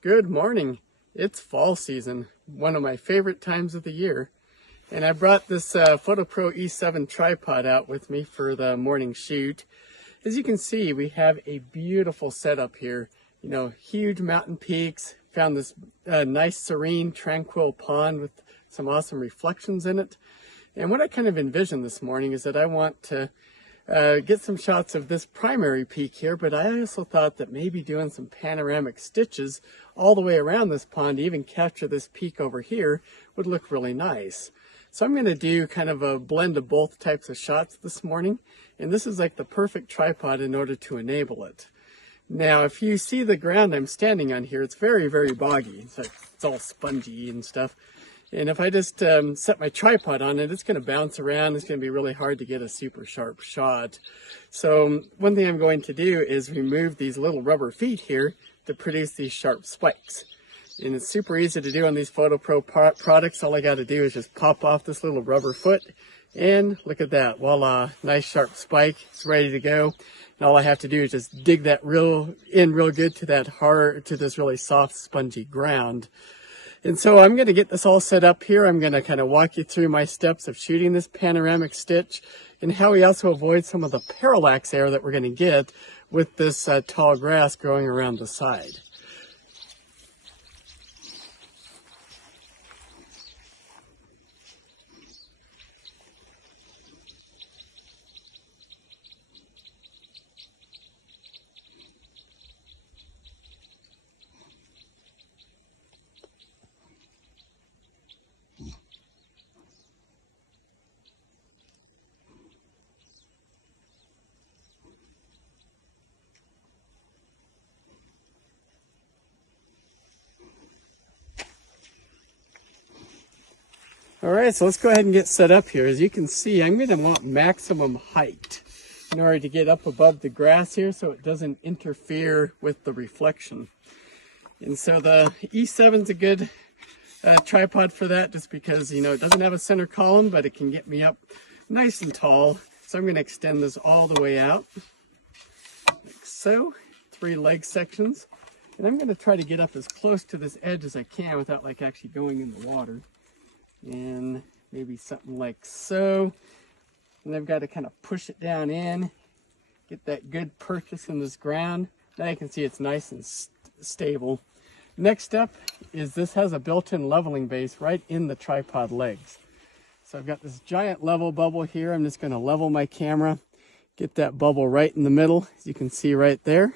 Good morning. It's fall season, one of my favorite times of the year. And I brought this Fotopro E7 tripod out with me for the morning shoot. As you can see, we have a beautiful setup here. You know, huge mountain peaks, found this nice, serene, tranquil pond with some awesome reflections in it. And what I kind of envisioned this morning is that I want to get some shots of this primary peak here, but I also thought that maybe doing some panoramic stitches all the way around this pond to even capture this peak over here would look really nice. So I'm going to do kind of a blend of both types of shots this morning, and this is like the perfect tripod in order to enable it. Now, if you see the ground I'm standing on here, it's very, very boggy. It's all spongy and stuff. And if I just set my tripod on it, it's going to bounce around. It's going to be really hard to get a super sharp shot. So one thing I'm going to do is remove these little rubber feet here to produce these sharp spikes. And it's super easy to do on these Fotopro products. All I got to do is just pop off this little rubber foot. And look at that. Voila, nice sharp spike. It's ready to go. And all I have to do is just dig that real good to this really soft, spongy ground. And so I'm going to get this all set up here. I'm going to kind of walk you through my steps of shooting this panoramic stitch and how we also avoid some of the parallax error that we're going to get with this tall grass growing around the side. All right, so let's go ahead and get set up here. As you can see, I'm going to want maximum height in order to get up above the grass here so it doesn't interfere with the reflection. And so the E7 is a good tripod for that, just because, you know, it doesn't have a center column, but it can get me up nice and tall. So I'm going to extend this all the way out, like so, 3 leg sections. And I'm going to try to get up as close to this edge as I can without like actually going in the water. And maybe something like so. And I've got to kind of push it down in, get that good purchase in this ground. Now you can see it's nice and stable. Next step is this has a built-in leveling base right in the tripod legs. So I've got this giant level bubble here. I'm just going to level my camera, get that bubble right in the middle, as you can see right there.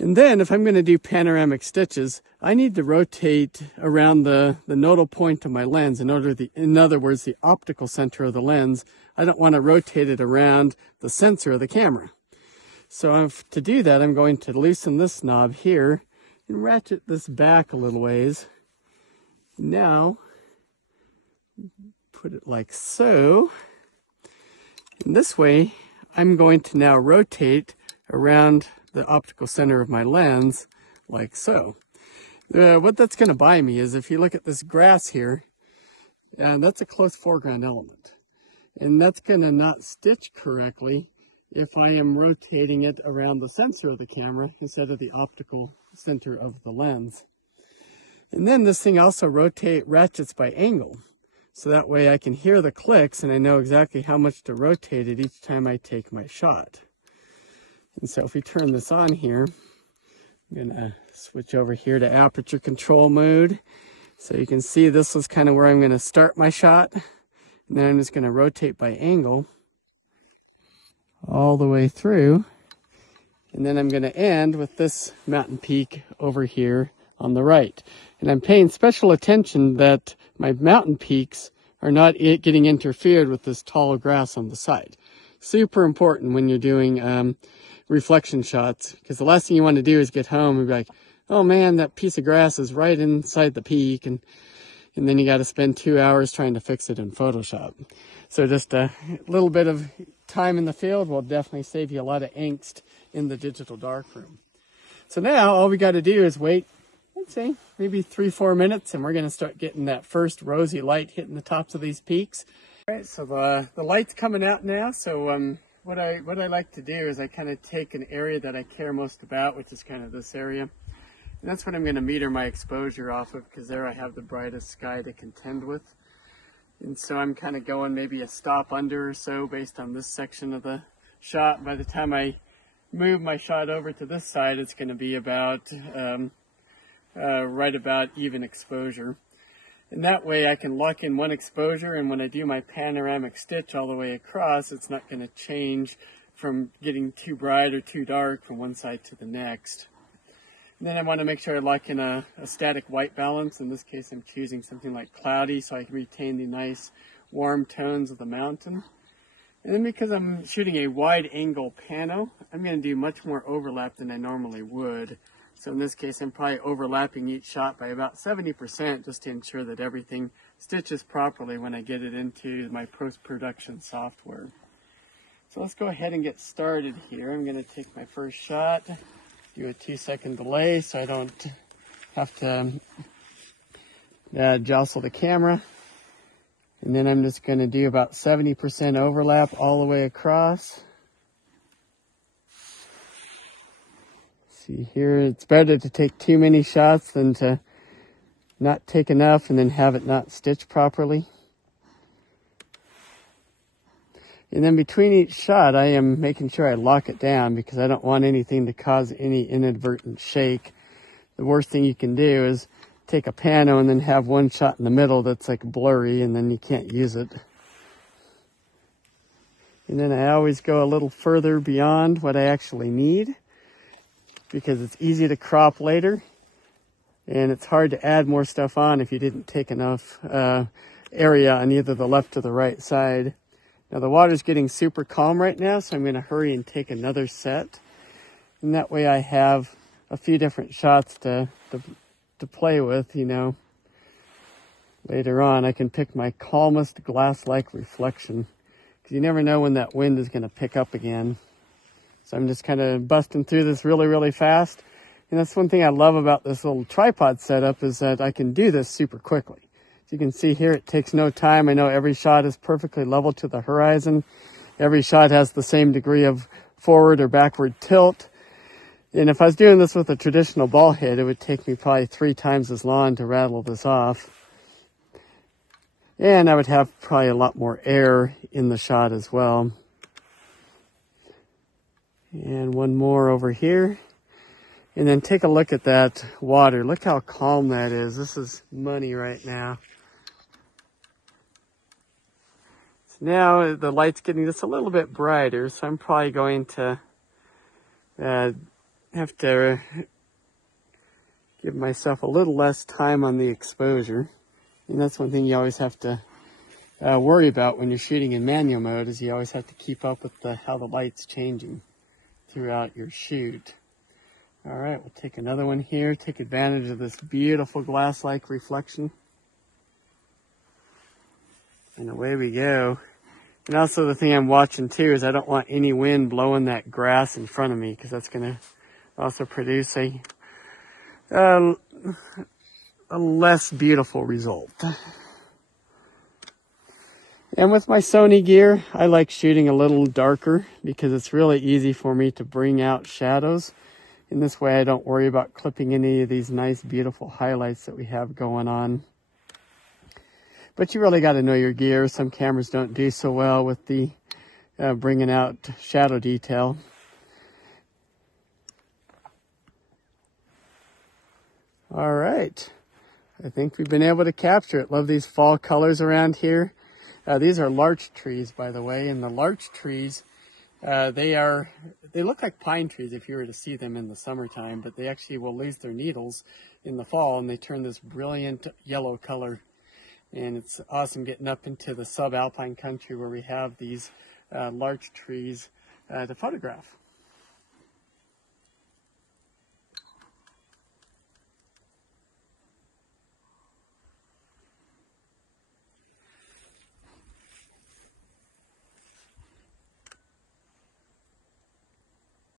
And then if I'm going to do panoramic stitches, I need to rotate around the nodal point of my lens in other words, the optical center of the lens. I don't want to rotate it around the sensor of the camera. So to do that, I'm going to loosen this knob here and ratchet this back a little ways. Now, put it like so. And this way, I'm going to now rotate around the optical center of my lens like so. What that's going to buy me is, if you look at this grass here, that's a close foreground element. And that's going to not stitch correctly if I am rotating it around the sensor of the camera instead of the optical center of the lens. And then this thing also ratchets by angle. So that way I can hear the clicks and I know exactly how much to rotate it each time I take my shot. And so if we turn this on here, I'm going to switch over here to aperture control mode. So you can see this is kind of where I'm going to start my shot. And then I'm just going to rotate by angle all the way through. And then I'm going to end with this mountain peak over here on the right. And I'm paying special attention that my mountain peaks are not getting interfered with this tall grass on the side. Super important when you're doing reflection shots, because the last thing you want to do is get home and be like, oh man, that piece of grass is right inside the peak, and then you got to spend 2 hours trying to fix it in Photoshop. So just a little bit of time in the field will definitely save you a lot of angst in the digital darkroom. So now all we got to do is wait, let's say maybe 3-4 minutes, and we're going to start getting that first rosy light hitting the tops of these peaks. All right, so the light's coming out now. So what I like to do is I kind of take an area that I care most about, which is kind of this area, And that's what I'm going to meter my exposure off of, because there I have the brightest sky to contend with. And so I'm kind of going maybe a stop under or so based on this section of the shot. By the time I move my shot over to this side, it's going to be about right about even exposure. And that way I can lock in one exposure, and when I do my panoramic stitch all the way across, it's not going to change from getting too bright or too dark from one side to the next. And then I want to make sure I lock in a static white balance. In this case, I'm choosing something like cloudy so I can retain the nice warm tones of the mountain. And then because I'm shooting a wide angle pano, I'm going to do much more overlap than I normally would. So in this case, I'm probably overlapping each shot by about 70% just to ensure that everything stitches properly when I get it into my post-production software. So let's go ahead and get started here. I'm going to take my first shot, do a 2-second delay so I don't have to jostle the camera. And then I'm just going to do about 70% overlap all the way across. See here, it's better to take too many shots than to not take enough and then have it not stitch properly. And then between each shot, I am making sure I lock it down because I don't want anything to cause any inadvertent shake. The worst thing you can do is take a pano and then have one shot in the middle that's like blurry and then you can't use it. And then I always go a little further beyond what I actually need, because it's easy to crop later, and it's hard to add more stuff on if you didn't take enough area on either the left or the right side. Now the water's getting super calm right now, so I'm going to hurry and take another set, and that way I have a few different shots to play with, you know. Later on I can pick my calmest glass-like reflection, because you never know when that wind is going to pick up again. So I'm just kind of busting through this really, really fast. And that's one thing I love about this little tripod setup, is that I can do this super quickly. As you can see here, it takes no time. I know every shot is perfectly level to the horizon. Every shot has the same degree of forward or backward tilt. And if I was doing this with a traditional ball head, it would take me probably 3 times as long to rattle this off. And I would have probably a lot more air in the shot as well. And one more over here. And then take a look at that water. Look how calm that is. This is money right now. So now the light's getting just a little bit brighter, so I'm probably going to have to give myself a little less time on the exposure. And that's one thing you always have to worry about when you're shooting in manual mode, is you always have to keep up with how the light's changing throughout your shoot. All right, we'll take another one here, take advantage of this beautiful glass-like reflection. And away we go. And also the thing I'm watching too is I don't want any wind blowing that grass in front of me, because that's going to also produce a less beautiful result. And with my Sony gear, I like shooting a little darker because it's really easy for me to bring out shadows. In this way, I don't worry about clipping any of these nice, beautiful highlights that we have going on. But you really got to know your gear. Some cameras don't do so well with the bringing out shadow detail. All right. I think we've been able to capture it. Love these fall colors around here. These are larch trees, by the way, and the larch trees, they look like pine trees if you were to see them in the summertime, but they actually will lose their needles in the fall, and they turn this brilliant yellow color. And it's awesome getting up into the subalpine country where we have these larch trees to photograph.